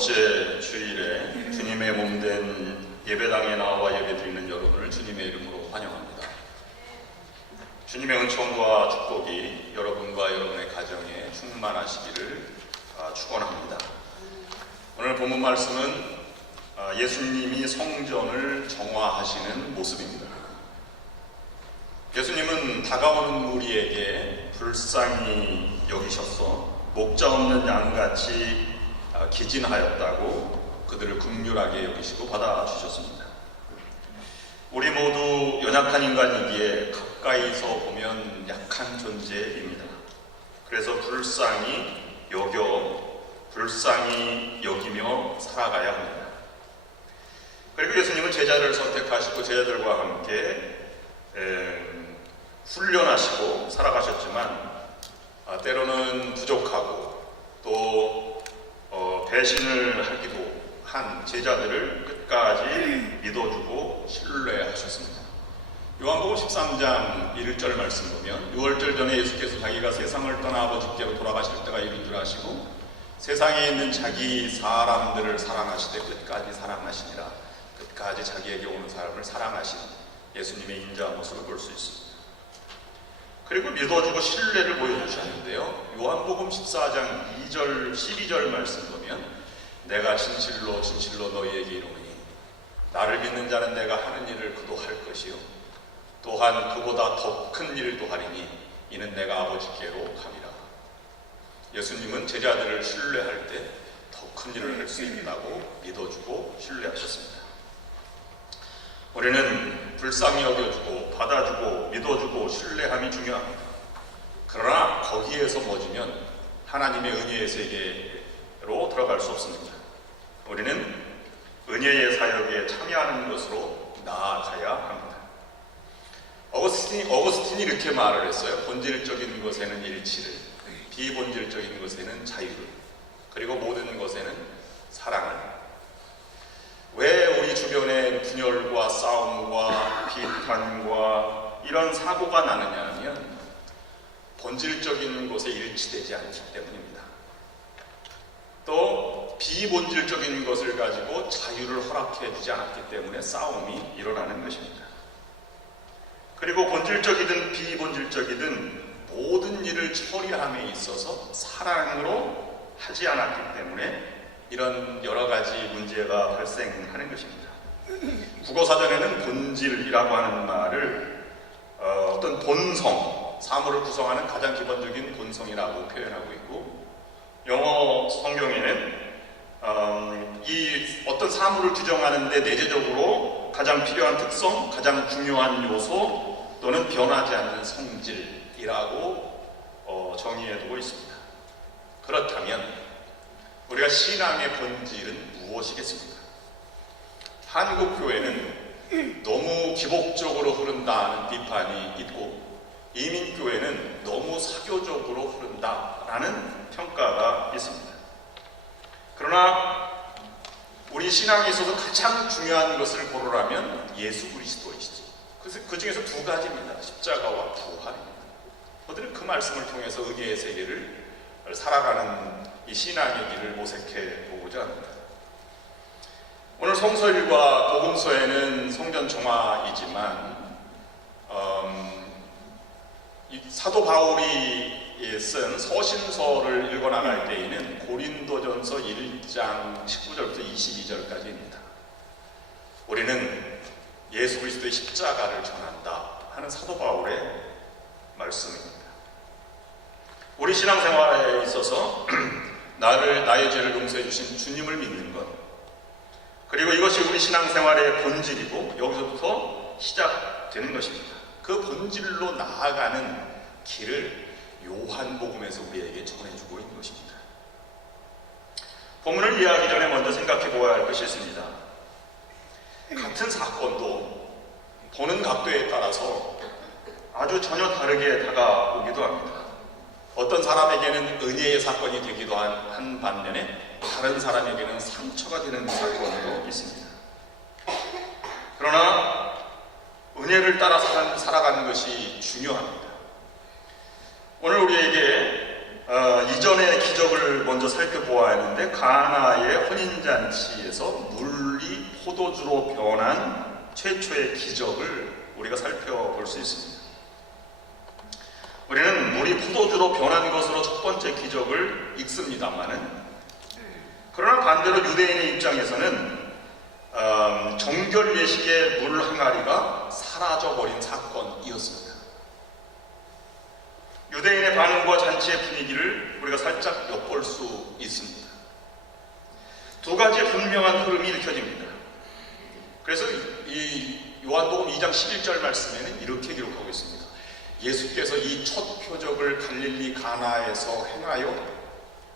번째 주일에 주님의 몸된 예배당에 나와 예배드리는 여러분을 주님의 이름으로 환영합니다. 주님의 은총과 축복이 여러분과 여러분의 가정에 충만하시기를 축원합니다. 오늘 본문 말씀은 예수님이 성전을 정화하시는 모습입니다. 예수님은 다가오는 무리에게 불쌍히 여기셔서 목자 없는 양같이 기진하였다고 그들을 긍휼하게 여기시고 받아주셨습니다. 우리 모두 연약한 인간이기에 가까이서 보면 약한 존재입니다. 그래서 불쌍히 여기며 살아가야 합니다. 그리고 예수님은 제자를 선택하시고 제자들과 함께 훈련하시고 살아가셨지만 때로는 부족하고 또 배신을 하기도 한 제자들을 끝까지 믿어주고 신뢰하셨습니다. 요한복음 13장 1절 말씀 보면 6월절 전에 예수께서 자기가 세상을 떠나 아버지께로 돌아가실 때가 이른 줄 아시고 세상에 있는 자기 사람들을 사랑하시되 끝까지 사랑하시니라. 끝까지 자기에게 오는 사람을 사랑하신 예수님의 인자 모습을 볼 수 있습니다. 그리고 믿어주고 신뢰를 보여주셨는데요. 요한복음 14장 2절 12절 말씀 보면 내가 진실로 너희에게 이르노니 나를 믿는 자는 내가 하는 일을 그도 할 것이요 또한 그보다 더 큰 일을 또 하리니 이는 내가 아버지께로 감이라. 예수님은 제자들을 신뢰할 때 더 큰 일을 할 수 있다고 믿어주고 신뢰하셨습니다. 우리는 불쌍히 여겨주고 받아주고 믿어주고 신뢰함이 중요합니다. 그러나 거기에서 멎으면 하나님의 은혜의 세계로 들어갈 수 없습니다. 우리는 은혜의 사역에 참여하는 것으로 나아가야 합니다. 어거스틴이 이렇게 말을 했어요. 본질적인 것에는 일치를, 비본질적인 것에는 자유를, 그리고 모든 것에는 사랑을. 왜 우리 주변에 분열과 싸움과 비판과 이런 사고가 나느냐 하면 본질적인 것에 일치되지 않기 때문입니다. 또 비본질적인 것을 가지고 자유를 허락해 주지 않았기 때문에 싸움이 일어나는 것입니다. 그리고 본질적이든 비본질적이든 모든 일을 처리함에 있어서 사랑으로 하지 않았기 때문에 이런 여러 가지 문제가 발생하는 것입니다. 국어사전에는 본질이라고 하는 말을 어떤 본성, 사물을 구성하는 가장 기본적인 본성이라고 표현하고 있고, 영어 성경에는 이 어떤 사물을 규정하는 데 내재적으로 가장 필요한 특성, 가장 중요한 요소 또는 변하지 않는 성질이라고 정의해두고 있습니다. 그렇다면 우리가 신앙의 본질은 무엇이겠습니까? 한국교회는 너무 기복적으로 흐른다는 비판이 있고 이민교회는 너무 사교적으로 흐른다라는 평가가 있습니다. 그러나 우리 신앙에 있어서 가장 중요한 것을 고르라면 예수 그리스도이시죠. 그래서 그 중에서 두 가지입니다. 십자가와 부활입니다. 저들은 그 말씀을 통해서 은혜의 세계를 살아가는 이 신앙의 길을 모색해 보고자 합니다. 오늘 성서일과 복음서에는 성전 정화이지만 사도 바울이 쓴 서신서를 읽어나갈 때에는 고린도전서 1장 19절부터 22절까지입니다. 우리는 예수 그리스도의 십자가를 전한다 하는 사도 바울의 말씀입니다. 우리 신앙생활에 있어서 나의 죄를 용서해 주신 주님을 믿는 것, 그리고 이것이 우리 신앙생활의 본질이고 여기서부터 시작되는 것입니다. 그 본질로 나아가는 길을 요한복음에서 우리에게 전해주고 있는 것입니다. 본문을 이해하기 전에 먼저 생각해 보아야 할 것이 있습니다. 같은 사건도 보는 각도에 따라서 아주 전혀 다르게 다가오기도 합니다. 어떤 사람에게는 은혜의 사건이 되기도 한 반면에 다른 사람에게는 상처가 되는 사건도 있습니다. 그러나 은혜를 따라 살아가는 것이 중요합니다. 오늘 우리에게 이전의 기적을 먼저 살펴보아야 하는데, 가나의 혼인잔치에서 물이 포도주로 변한 최초의 기적을 우리가 살펴볼 수 있습니다. 우리는 물이 포도주로 변한 것으로 첫 번째 기적을 읽습니다만은, 그러나 반대로 유대인의 입장에서는 정결 예식의 물 항아리가 사라져버린 사건이었습니다. 유대인의 반응과 잔치의 분위기를 우리가 살짝 엿볼 수 있습니다. 두 가지의 분명한 흐름이 일으켜집니다. 그래서 이 요한복음 2장 11절 말씀에는 이렇게 기록하고 있습니다. 예수께서 이 첫 표적을 갈릴리 가나에서 행하여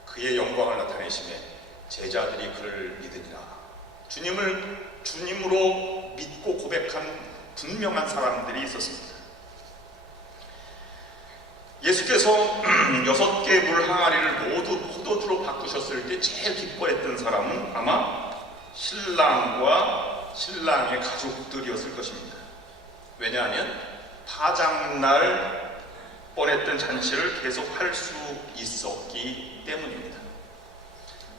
그의 영광을 나타내시매 제자들이 그를 믿으니라. 주님으로 믿고 고백한 분명한 사람들이 있었습니다. 예수께서 6개의 물 항아리를 모두 포도주로 바꾸셨을 때 제일 기뻐했던 사람은 아마 신랑과 신랑의 가족들이었을 것입니다. 왜냐하면 파장날 뻔했던 잔치를 계속할 수 있었기 때문입니다.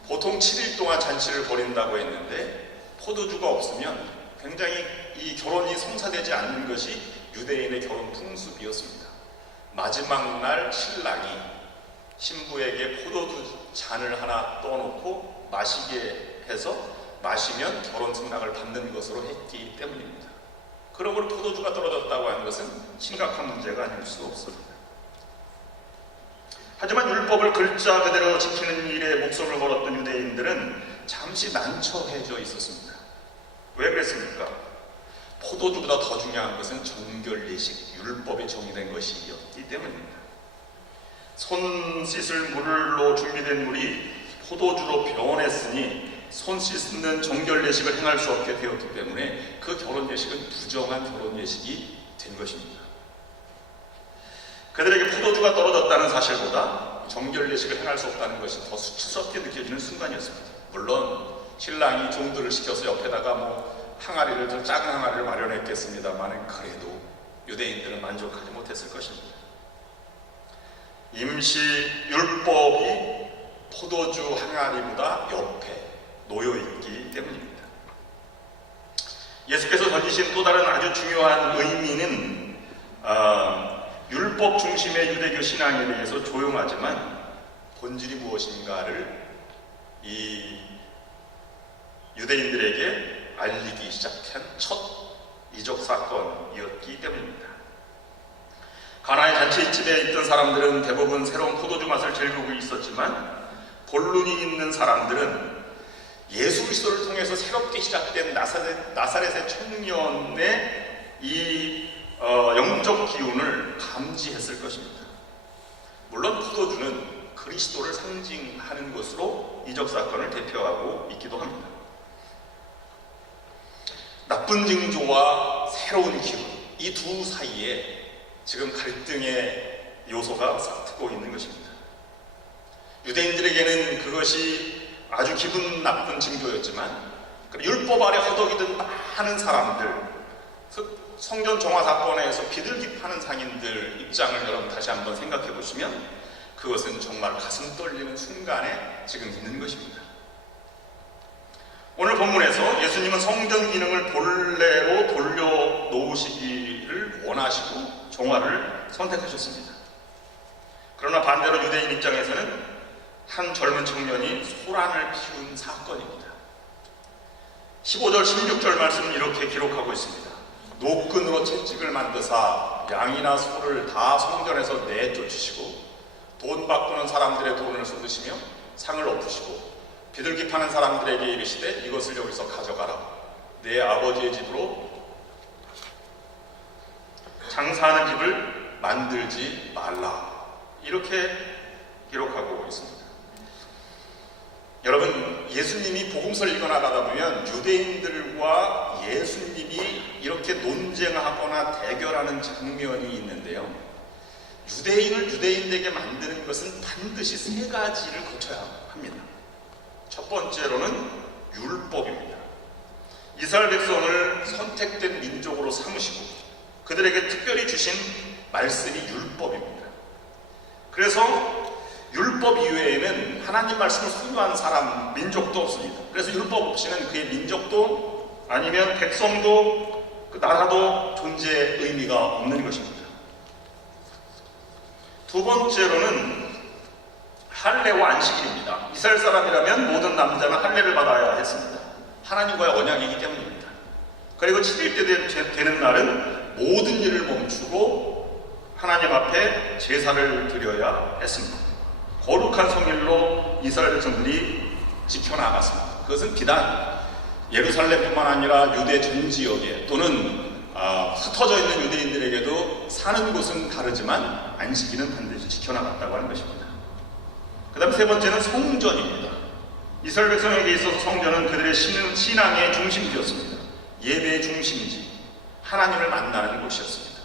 보통 7일 동안 잔치를 벌인다고 했는데 포도주가 없으면 굉장히 이 결혼이 성사되지 않는 것이 유대인의 결혼 풍습이었습니다. 마지막 날 신랑이 신부에게 포도주 잔을 하나 떠놓고 마시게 해서 마시면 결혼 승낙을 받는 것으로 했기 때문입니다. 그러므로 포도주가 떨어졌다고 하는 것은 심각한 문제가 아닐 수 없습니다. 하지만 율법을 글자 그대로 지키는 일에 목숨을 걸었던 유대인들은 잠시 난처해져 있었습니다. 왜 그랬습니까? 포도주보다 더 중요한 것은 정결 예식, 율법에 정의된 것이었기 때문입니다. 손 씻을 물로 준비된 물이 포도주로 변했으니 손 씻는 정결 예식을 행할 수 없게 되었기 때문에 그 결혼 예식은 부정한 결혼 예식이 된 것입니다. 그들에게 포도주가 떨어졌다는 사실보다 정결 예식을 행할 수 없다는 것이 더 수치스럽게 느껴지는 순간이었습니다. 물론 신랑이 종들을 시켜서 옆에다가 항아리를, 좀 작은 항아리를 마련했겠습니다만 그래도 유대인들은 만족하지 못했을 것입니다. 임시 율법이 포도주 항아리보다 옆에 놓여있기 때문입니다. 예수께서 던지신 또 다른 아주 중요한 의미는 율법 중심의 유대교 신앙에 대해서 조용하지만 본질이 무엇인가를 이 유대인들에게 알리기 시작한 첫 이적 사건이었기 때문입니다. 가나의 잔치집에 있던 사람들은 대부분 새로운 포도주 맛을 즐기고 있었지만 본론이 있는 사람들은 예수 그리스도를 통해서 새롭게 시작된 나사렛의 청년의 이 영적 기운을 감지했을 것입니다. 물론 포도주는 그리스도를 상징하는 것으로 이적 사건을 대표하고 있기도 합니다. 나쁜 징조와 새로운 기운, 이 두 사이에 지금 갈등의 요소가 싹트고 있는 것입니다. 유대인들에게는 그것이 아주 기분 나쁜 징조였지만 율법 아래 허덕이던 많은 사람들, 성전 정화 사건에서 비둘기 파는 상인들 입장을 여러분 다시 한번 생각해 보시면 그것은 정말 가슴 떨리는 순간에 지금 있는 것입니다. 오늘 본문에서 예수님은 성전 기능을 본래로 돌려놓으시기를 원하시고 정화를 선택하셨습니다. 그러나 반대로 유대인 입장에서는 한 젊은 청년이 소란을 피운 사건입니다. 15절 16절 말씀은 이렇게 기록하고 있습니다. 노끈으로 채찍을 만드사 양이나 소를 다 성전에서 내쫓으시고 돈 바꾸는 사람들의 돈을 쏟으시며 상을 엎으시고 비둘기 파는 사람들에게 이르시되 이것을 여기서 가져가라. 내 아버지의 집으로 장사하는 집을 만들지 말라. 이렇게 기록하고 있습니다. 여러분, 예수님이 복음서를 읽어나가다 보면 유대인들과 예수님이 이렇게 논쟁하거나 대결하는 장면이 있는데요. 유대인을 유대인되게 만드는 것은 반드시 세 가지를 거쳐야 합니다. 첫 번째로는 율법입니다. 이스라엘 백성을 선택된 민족으로 삼으시고 그들에게 특별히 주신 말씀이 율법입니다. 그래서 율법 이외에는 하나님 말씀을 순교한 사람, 민족도 없습니다. 그래서 율법 없이는 그의 민족도 아니면 백성도 그 나라도 존재의 의미가 없는 것입니다. 두 번째로는 할례와 안식일입니다. 이스라엘 사람이라면 모든 남자는 할례를 받아야 했습니다. 하나님과의 언약이기 때문입니다. 그리고 7일 때 되는 날은 모든 일을 멈추고 하나님 앞에 제사를 드려야 했습니다. 거룩한 성일로 이스라엘 백성들이 지켜나갔습니다. 그것은 비단 예루살렘뿐만 아니라 유대 전 지역에 또는 흩어져 있는 유대인들에게도 사는 곳은 다르지만 안식일은 반드시 지켜나갔다고 하는 것입니다. 그 다음 세 번째는 성전입니다. 이스라엘 백성에게 있어서 성전은 그들의 신앙의 중심지였습니다. 예배의 중심지, 하나님을 만나는 곳이었습니다.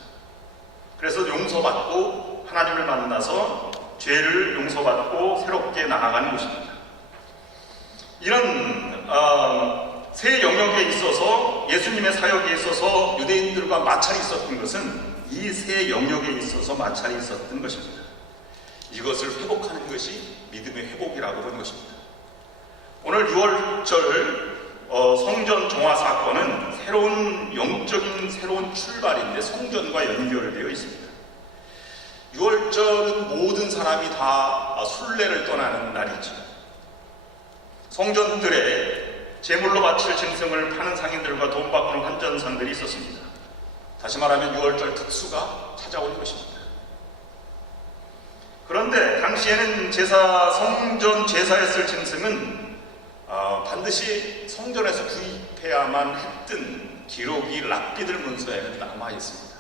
그래서 용서받고 하나님을 만나서 죄를 용서받고 새롭게 나아가는 곳입니다. 이런 세 영역에 있어서 예수님의 사역에 있어서 유대인들과 마찰이 있었던 것은 이 세 영역에 있어서 마찰이 있었던 것입니다. 이것을 회복하는 것이 믿음의 회복이라고 하는 것입니다. 오늘 6월절 성전 정화 사건은 새로운 영적인 새로운 출발인데 성전과 연결되어 있습니다. 6월절은 모든 사람이 다 순례를 떠나는 날이죠. 성전들에 제물로 바칠 짐승을 파는 상인들과 돈 바꾸는 환전상들이 있었습니다. 다시 말하면 6월절 특수가 찾아온 것입니다. 그런데 당시에는 성전 제사에 쓸 짐승은 반드시 성전에서 구입해야만 했던 기록이 랍비들 문서에는 남아 있습니다.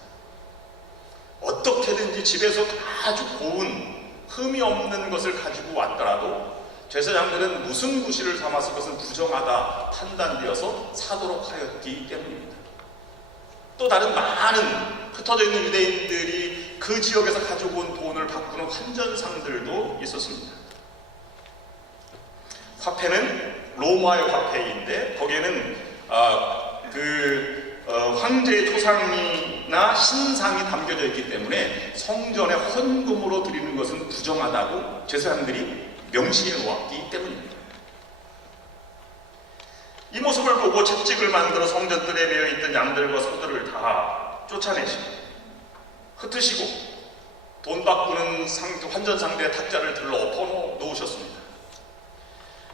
어떻게든지 집에서 아주 고운 흠이 없는 것을 가지고 왔더라도 제사장들은 무슨 구실을 삼아서 그것은 부정하다 판단되어서 사도록 하였기 때문입니다. 또 다른 많은 흩어져 있는 유대인들이 그 지역에서 가지고 온 돈을 바꾸는 환전상들도 있었습니다. 화폐는 로마의 화폐인데 거기에는 황제의 초상이나 신상이 담겨져 있기 때문에 성전에 헌금으로 드리는 것은 부정하다고 제사장들이 명시해 놓았기 때문입니다. 이 모습을 보고 채찍을 만들어 성전들에 매여 있던 양들과 소들을 다 쫓아내시고 흩으시고 돈 바꾸는 환전상들의 탁자를 들러 엎어 놓으셨습니다.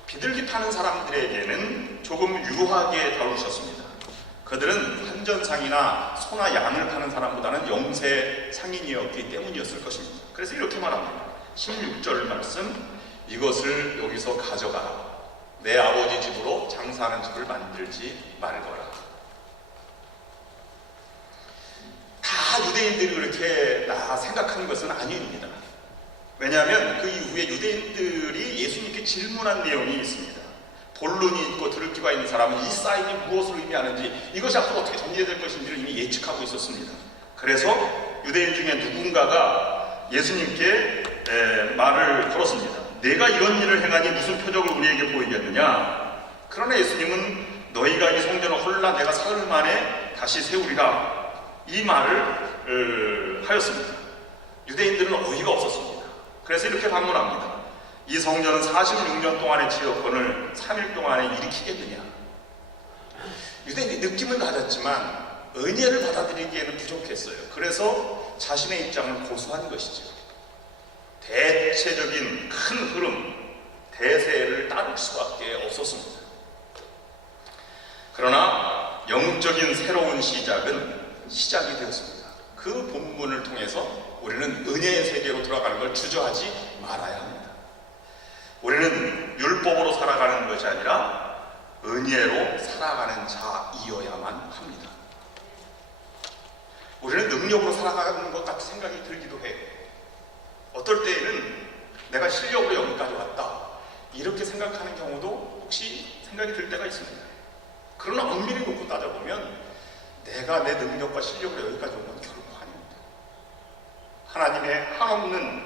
비둘기 파는 사람들에게는 조금 유하게 다루셨습니다. 그들은 환전상이나 소나 양을 파는 사람보다는 영세 상인이었기 때문이었을 것입니다. 그래서 이렇게 말합니다. 16절 말씀, 이것을 여기서 가져가라. 내 아버지 집으로 장사하는 집을 만들지 말거라. 다 유대인들이 그렇게 생각하는 것은 아닙니다. 왜냐하면 그 이후에 유대인들이 예수님께 질문한 내용이 있습니다. 본론이 있고 들을 귀가 있는 사람은 이 사인이 무엇을 의미하는지, 이것이 앞으로 어떻게 전개될 것인지를 이미 예측하고 있었습니다. 그래서 유대인 중에 누군가가 예수님께 말을 걸었습니다. 내가 이런 일을 행하니 무슨 표적을 우리에게 보이겠느냐? 그러나 예수님은 너희가 이 성전을 헐라 내가 사흘 만에 다시 세우리라, 이 말을 하였습니다. 유대인들은 어이가 없었습니다. 그래서 이렇게 반문합니다. 이 성전은 46년 동안의 지역권을 3일 동안에 일으키겠느냐? 유대인이 느낌은 가졌지만 은혜를 받아들이기에는 부족했어요. 그래서 자신의 입장을 고수한 것이죠. 대체적인 큰 흐름, 대세를 따를 수밖에 없었습니다. 그러나 영적인 새로운 시작이 되었습니다. 그 본문을 통해서 우리는 은혜의 세계로 들어가는 걸 주저하지 말아야 합니다. 우리는 율법으로 살아가는 것이 아니라 은혜로 살아가는 자이어야만 합니다. 우리는 능력으로 살아가는 것 같은 생각이 들기도 해요. 어떨 때에는 내가 실력으로 여기까지 왔다, 이렇게 생각하는 경우도 혹시 생각이 들 때가 있습니다. 그러나 엄밀히 놓고 따져보면 내가 내 능력과 실력으로 여기까지 온 건 결코 아닙니다. 하나님의 한없는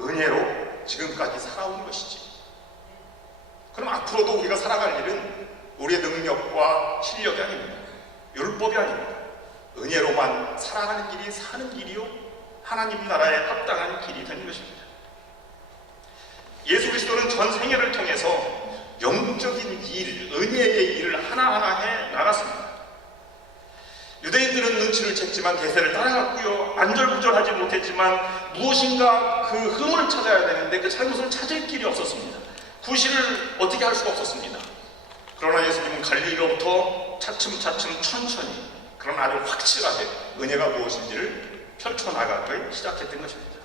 은혜로 지금까지 살아온 것이지. 그럼 앞으로도 우리가 살아갈 일은 우리의 능력과 실력이 아닙니다. 율법이 아닙니다. 은혜로만 살아가는 길이 사는 길이요, 하나님 나라에 합당한 길이 되는 것입니다. 예수 그리스도는 전 생애를 통해서 영적인 일, 은혜의 일을 하나하나 해 나갔습니다. 유대인들은 눈치를 챘지만 대세를 따라갔고요. 안절부절하지 못했지만 무엇인가 그 흠을 찾아야 되는데 그 잘못을 찾을 길이 없었습니다. 구실을 어떻게 할 수가 없었습니다. 그러나 예수님은 갈릴리로부터 차츰차츰 천천히, 그러나 아주 확실하게 은혜가 무엇인지를 펼쳐나가기 시작했던 것입니다.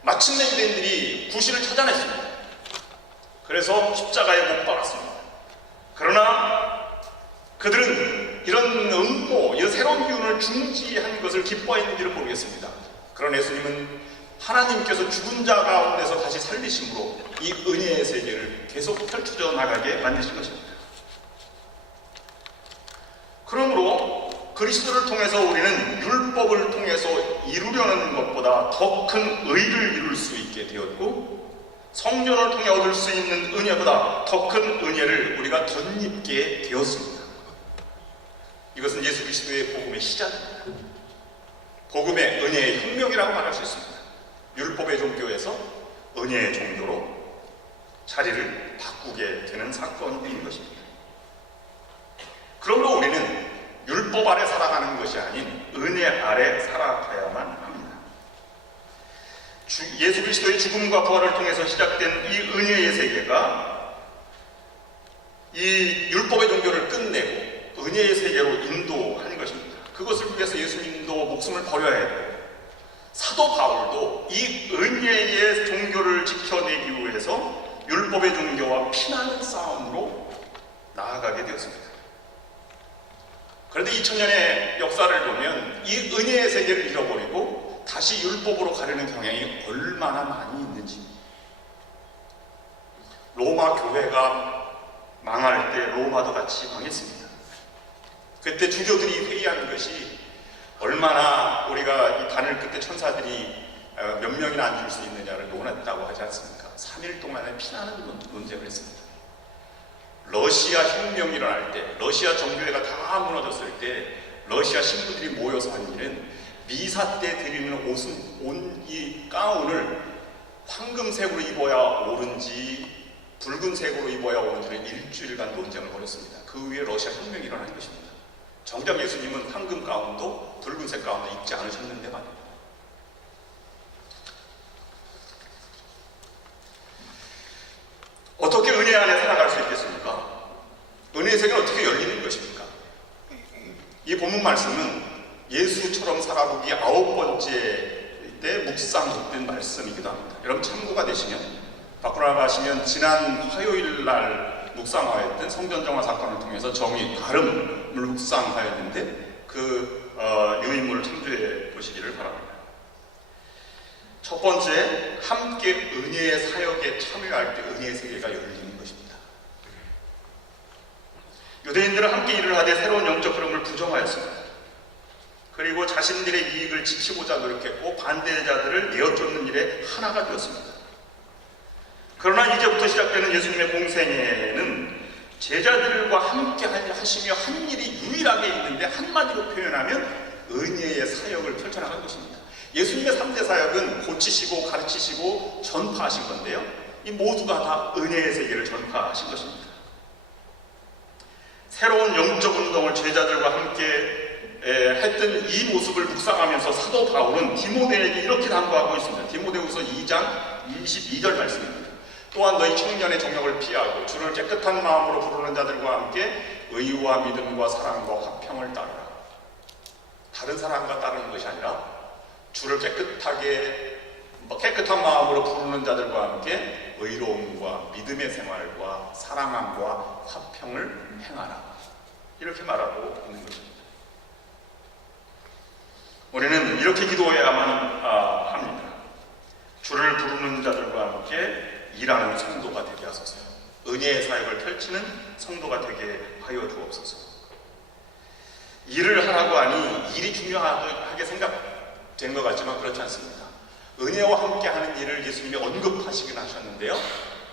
마침내 유대인들이 구실을 찾아냈습니다. 그래서 십자가에 못 박았습니다. 그러나 그들은 이런 음모, 이 새로운 기운을 중지한 것을 기뻐했는지는 모르겠습니다. 그러나 예수님은 하나님께서 죽은 자 가운데서 다시 살리심으로 이 은혜의 세계를 계속 펼쳐져 나가게 만드신 것입니다. 그러므로 그리스도를 통해서 우리는 율법을 통해서 이루려는 것보다 더 큰 의를 이룰 수 있게 되었고, 성전을 통해 얻을 수 있는 은혜보다 더 큰 은혜를 우리가 덧입게 되었습니다. 이것은 예수 그리스도의 복음의 시작입니다. 복음의 은혜의 혁명이라고 말할 수 있습니다. 율법의 종교에서 은혜의 종교로 자리를 바꾸게 되는 사건인 것입니다. 그러므로 우리는 율법 아래 살아가는 것이 아닌 은혜 아래 살아가야만 합니다. 예수 그리스도의 죽음과 부활을 통해서 시작된 이 은혜의 세계가 이 율법의 종교를 끝내고 은혜의 세계로 인도하는 것입니다. 그것을 위해서 예수님도 목숨을 버려야 해요. 사도 바울도 이 은혜의 종교를 지켜내기 위해서 율법의 종교와 피나는 싸움으로 나아가게 되었습니다. 그런데 2000년의 역사를 보면 이 은혜의 세계를 잃어버리고 다시 율법으로 가려는 경향이 얼마나 많이 있는지. 로마 교회가 망할 때 로마도 같이 망했습니다. 그때 주교들이 회의하는 것이 얼마나 우리가 이 바늘 끝에 천사들이 몇 명이나 앉을 수 있느냐를 논했다고 하지 않습니까? 3일 동안에 피나는 논쟁을 했습니다. 러시아 혁명이 일어날 때, 러시아 정교회가 다 무너졌을 때 러시아 신부들이 모여서 한 일은 미사 때 드리는 옷은 이 가운을 황금색으로 입어야 옳은지 붉은색으로 입어야 옳은지를 일주일간 논쟁을 벌였습니다. 그 위에 러시아 혁명이 일어난 것입니다. 정작 예수님은 황금 가운도 붉은색 가운도 입지 않으셨는데 말입니다. 어떻게 은혜 안에 살아갈 수 있겠습니까? 은혜의 세계는 어떻게 열리는 것입니까? 이 본문 말씀은 예수처럼 살아보기 9번째 때 묵상했던 말씀이기도 합니다. 여러분 참고가 되시면 밖으로 나가시면 지난 화요일 날 묵상하였던 성전정화 사건을 통해서 정의 다름을 묵상하였는데 그 유인물을 참조해 보시기를 바랍니다. 첫 번째, 함께 은혜의 사역에 참여할 때 은혜의 세계가 열리는 것입니다. 유대인들은 함께 일을 하되 새로운 영적 흐름을 부정하였습니다. 그리고 자신들의 이익을 지키고자 노력했고 반대자들을 내어쫓는 일에 하나가 되었습니다. 그러나 이제부터 시작되는 예수님의 공생애는 제자들과 함께 하시며 한 일이 유일하게 있는데 한마디로 표현하면 은혜의 사역을 펼쳐나간 것입니다. 예수님의 3대 사역은 고치시고 가르치시고 전파하신 건데요, 이 모두가 다 은혜의 세계를 전파하신 것입니다. 새로운 영적 운동을 제자들과 함께 했던 이 모습을 묵상하면서 사도 바울은 디모데에게 이렇게 당부하고 있습니다. 디모데후서 2장 22절 말씀입니다. 또한 너희 청년의 정욕을 피하고 주를 깨끗한 마음으로 부르는 자들과 함께 의와 믿음과 사랑과 화평을 따르라. 다른 사람과 따르는 것이 아니라 주를 깨끗한 마음으로 부르는 자들과 함께 의로움과 믿음의 생활과 사랑함과 화평을 행하라. 이렇게 말하고 있는 것입니다. 우리는 이렇게 기도해야만 합니다. 주를 부르는 자들과 함께 일하는 성도가 되게 하소서. 은혜의 사역을 펼치는 성도가 되게 하여 주옵소서. 일을 하라고 하니 일이 중요하게 생각된 것 같지만 그렇지 않습니다. 은혜와 함께하는 일을 예수님이 언급하시긴 하셨는데요,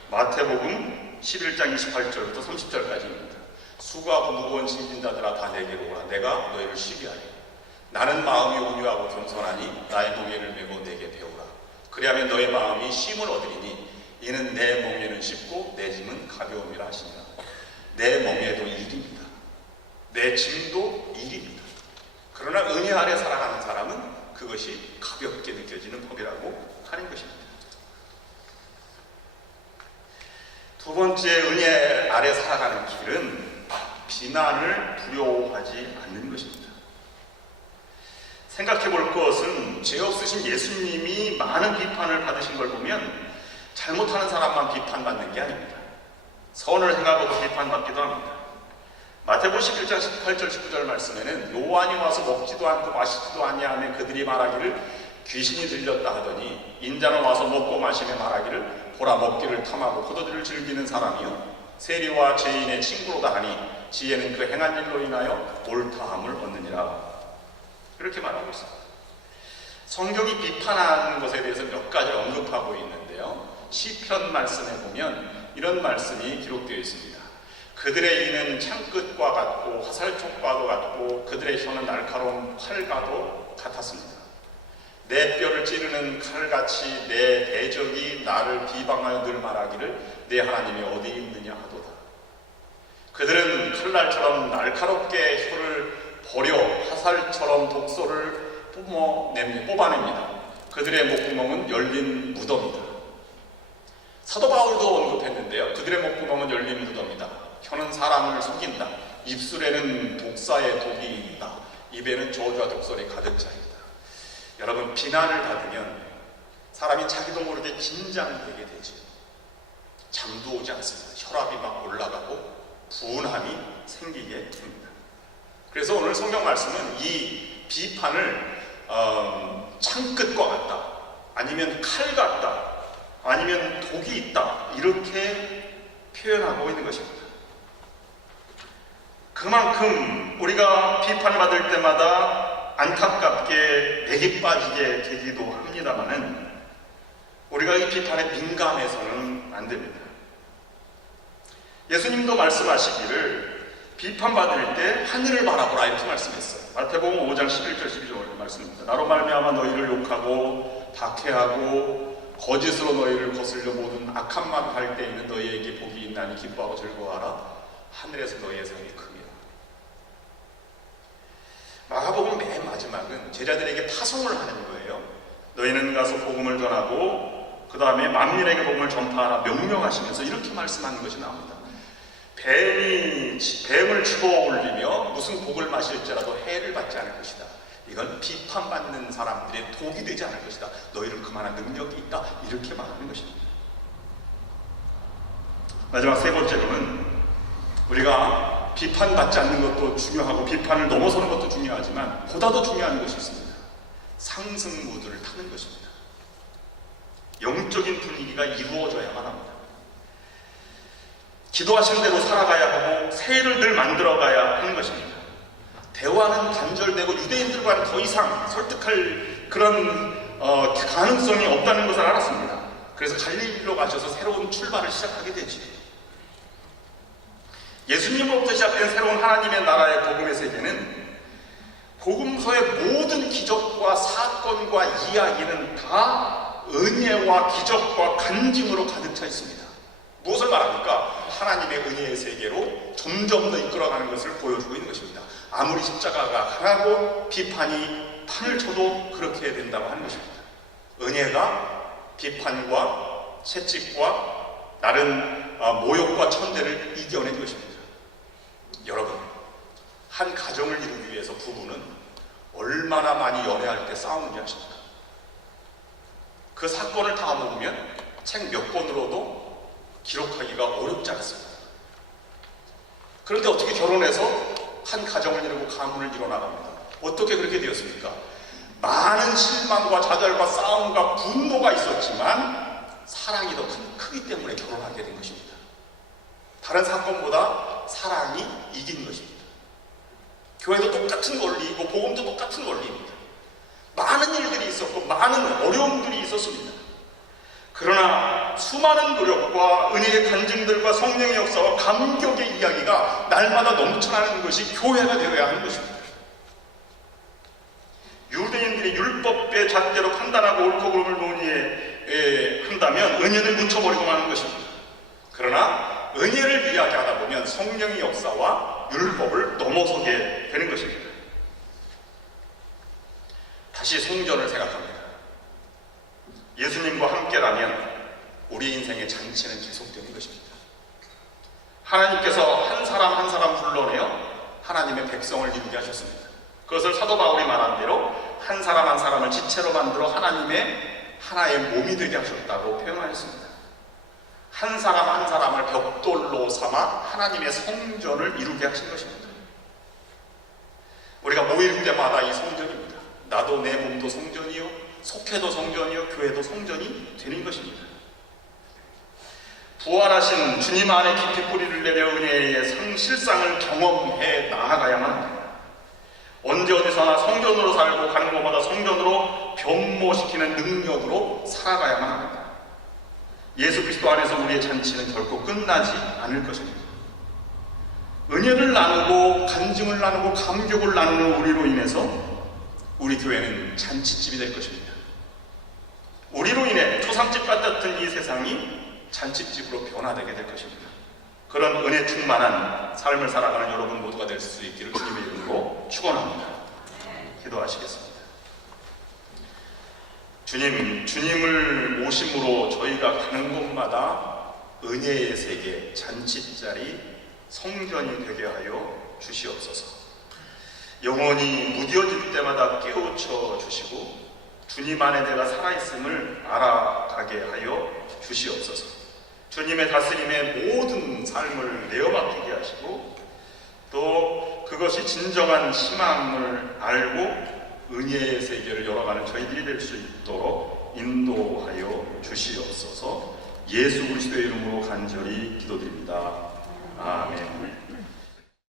마태복음 11장 28절부터 30절까지입니다. 수고하고 무거운 짐진 자들아 다 내게로 오라. 내가 너희를 쉬게 하리. 나는 마음이 온유하고 겸손하니 나의 멍에를 메고 내게 배우라. 그리하면 너의 마음이 쉼을 얻으리니 이는 내 멍에는 쉽고 내 짐은 가벼움이라 하시니라. 내 멍에도 일입니다. 내 짐도 일입니다. 그러나 은혜 아래 살아가는 사람은 그것이 가볍게 느껴지는 법이라고 하는 것입니다. 두 번째, 은혜 아래 살아가는 길은 비난을 두려워하지 않는 것입니다. 생각해 볼 것은 죄 없으신 예수님이 많은 비판을 받으신 걸 보면 잘못하는 사람만 비판받는 게 아닙니다. 선을 행하고도 비판받기도 합니다. 마태복음 11장 18절 19절 말씀에는 요한이 와서 먹지도 않고 마시지도 아니하며 그들이 말하기를 귀신이 들렸다 하더니 인자는 와서 먹고 마시며 말하기를 보라 먹기를 탐하고 포도주를 즐기는 사람이요 세리와 죄인의 친구로다 하니 지혜는 그 행한 일로 인하여 옳다함을 얻느니라. 이렇게 말하고 있습니다. 성경이 비판하는 것에 대해서 몇 가지를 언급하고 있는데요. 시편 말씀에 보면 이런 말씀이 기록되어 있습니다. 그들의 이는 창끝과 같고 화살촉과도 같고 그들의 혀는 날카로운 칼과도 같았습니다. 내 뼈를 찌르는 칼같이 내 대적이 나를 비방하여 늘 말하기를 내 하나님이 어디 있느냐 하도다. 그들은 칼날처럼 날카롭게 혀를 버려 화살처럼 독소를 뽑아냅니다. 그들의 목구멍은 열린 무덤이다. 사도 바울도 언급했는데요. 그들의 목구멍은 열린 무덤이다. 혀는 사람을 속인다. 입술에는 독사의 독이 있다. 입에는 저주와 독설이 가득 차있다. 여러분, 비난을 받으면 사람이 자기도 모르게 긴장되게 되죠. 잠도 오지 않습니다. 혈압이 막 올라가고 분함이 생기게 됩니다. 그래서 오늘 성경 말씀은 이 비판을 창끝과 같다, 아니면 칼 같다, 아니면 독이 있다, 이렇게 표현하고 있는 것입니다. 그만큼 우리가 비판을 받을 때마다 안타깝게 맥이 빠지게 되기도 합니다만은 우리가 이 비판에 민감해서는 안 됩니다. 예수님도 말씀하시기를 비판받을 때 하늘을 바라보라 이렇게 말씀했어요. 마태복음 5장 11절 12절 말씀입니다. 나로 말미암아 너희를 욕하고 박해하고 거짓으로 너희를 거슬려 모든 악한 말을 할 때에는 너희에게 복이 있나니 기뻐하고 즐거워하라. 하늘에서 너희의 상이 큽니다. 마가복음 맨 마지막은 제자들에게 파송을 하는 거예요. 너희는 가서 복음을 전하고 그 다음에 만민에게 복음을 전파하라 명령하시면서 이렇게 말씀하는 것이 나옵니다. 뱀을 집어 올리며 무슨 복을 마실지라도 해를 받지 않을 것이다. 이건 비판받는 사람들의 독이 되지 않을 것이다. 너희는 그만한 능력이 있다. 이렇게 말하는 것입니다. 마지막 세 번째로는 우리가 비판받지 않는 것도 중요하고 비판을 넘어서는 것도 중요하지만 보다도 중요한 것이 있습니다. 상승무드를 타는 것입니다. 영적인 분위기가 이루어져야만 합니다. 기도하신 대로 살아가야 하고 새해를 늘 만들어가야 하는 것입니다. 대화는 단절되고 유대인들과는 더 이상 설득할 그런 가능성이 없다는 것을 알았습니다. 그래서 갈릴리로 가셔서 새로운 출발을 시작하게 되지. 예수님으로부터 시작된 새로운 하나님의 나라의 복음의 세계는 복음서의 모든 기적과 사건과 이야기는 다 은혜와 기적과 간증으로 가득 차 있습니다. 무엇을 말합니까? 하나님의 은혜의 세계로 점점 더 이끌어가는 것을 보여주고 있는 것입니다. 아무리 십자가가 강하고 비판이 판을 쳐도 그렇게 해야 된다고 하는 것입니다. 은혜가 비판과 채찍과 다른 모욕과 천대를 이겨낸 것입니다. 여러분, 한 가정을 이루기 위해서 부부는 얼마나 많이 연애할 때 싸우는지 아십니까? 그 사건을 다 모으면 책 몇 권으로도 기록하기가 어렵지 않습니다. 그런데 어떻게 결혼해서 한 가정을 이루고 가문을 이뤄나갑니다. 어떻게 그렇게 되었습니까? 많은 실망과 좌절과 싸움과 분노가 있었지만 사랑이 더 크기 때문에 결혼하게 된 것입니다. 다른 사건보다 사랑이 이긴 것입니다. 교회도 똑같은 원리이고 복음도 똑같은 원리입니다. 많은 일들이 있었고 많은 어려움들이 있었습니다. 그러나 수많은 노력과 은혜의 간증들과 성령의 역사와 감격의 이야기가 날마다 넘쳐나는 것이 교회가 되어야 하는 것입니다. 유대인들이 율법의 잣대로 판단하고 옳고 그름을 논의한다 이야기한다면 은혜를 묻혀버리고 마는 것입니다. 그러나 은혜를 이야기하다 보면 성령의 역사와 율법을 넘어서게 되는 것입니다. 다시 성전을 생각합니다. 예수님과 함께라면 우리 인생의 잔치는 계속되는 것입니다. 하나님께서 한 사람 한 사람 불러내어 하나님의 백성을 이루게 하셨습니다. 그것을 사도 바울이 말한 대로 한 사람 한 사람을 지체로 만들어 하나님의 하나의 몸이 되게 하셨다고 표현하였습니다. 한 사람 한 사람을 벽돌로 삼아 하나님의 성전을 이루게 하신 것입니다. 우리가 모일 때마다 이 성전입니다. 나도 내 몸도 성전이요, 속해도 성전이요, 교회도 성전이 되는 것입니다. 부활하신 주님 안에 깊이 뿌리를 내려 은혜의 실상을 경험해 나아가야만 합니다. 언제 어디서나 성전으로 살고 가는 곳마다 성전으로 변모시키는 능력으로 살아가야만 합니다. 예수 그리스도 안에서 우리의 잔치는 결코 끝나지 않을 것입니다. 은혜를 나누고 간증을 나누고 감격을 나누는 우리로 인해서 우리 교회는 잔치집이 될 것입니다. 우리로 인해 초상집 같았던 이 세상이 잔치집으로 변화되게 될 것입니다. 그런 은혜 충만한 삶을 살아가는 여러분 모두가 될 수 있기를 주님의 이름으로 축원합니다. 기도하시겠습니다. 주님을 모심으로 저희가 가는 곳마다 은혜의 세계, 잔치자리, 성전이 되게 하여 주시옵소서. 영원히 무뎌질 때마다 깨우쳐 주시고 주님 안에 내가 살아있음을 알아가게 하여 주시옵소서. 주님의 다스림의 모든 삶을 내어맡기게 하시고 또 그것이 진정한 희망을 알고 은혜의 세계를 열어가는 저희들이 될 수 있도록 인도하여 주시옵소서. 예수 그리스도의 이름으로 간절히 기도드립니다.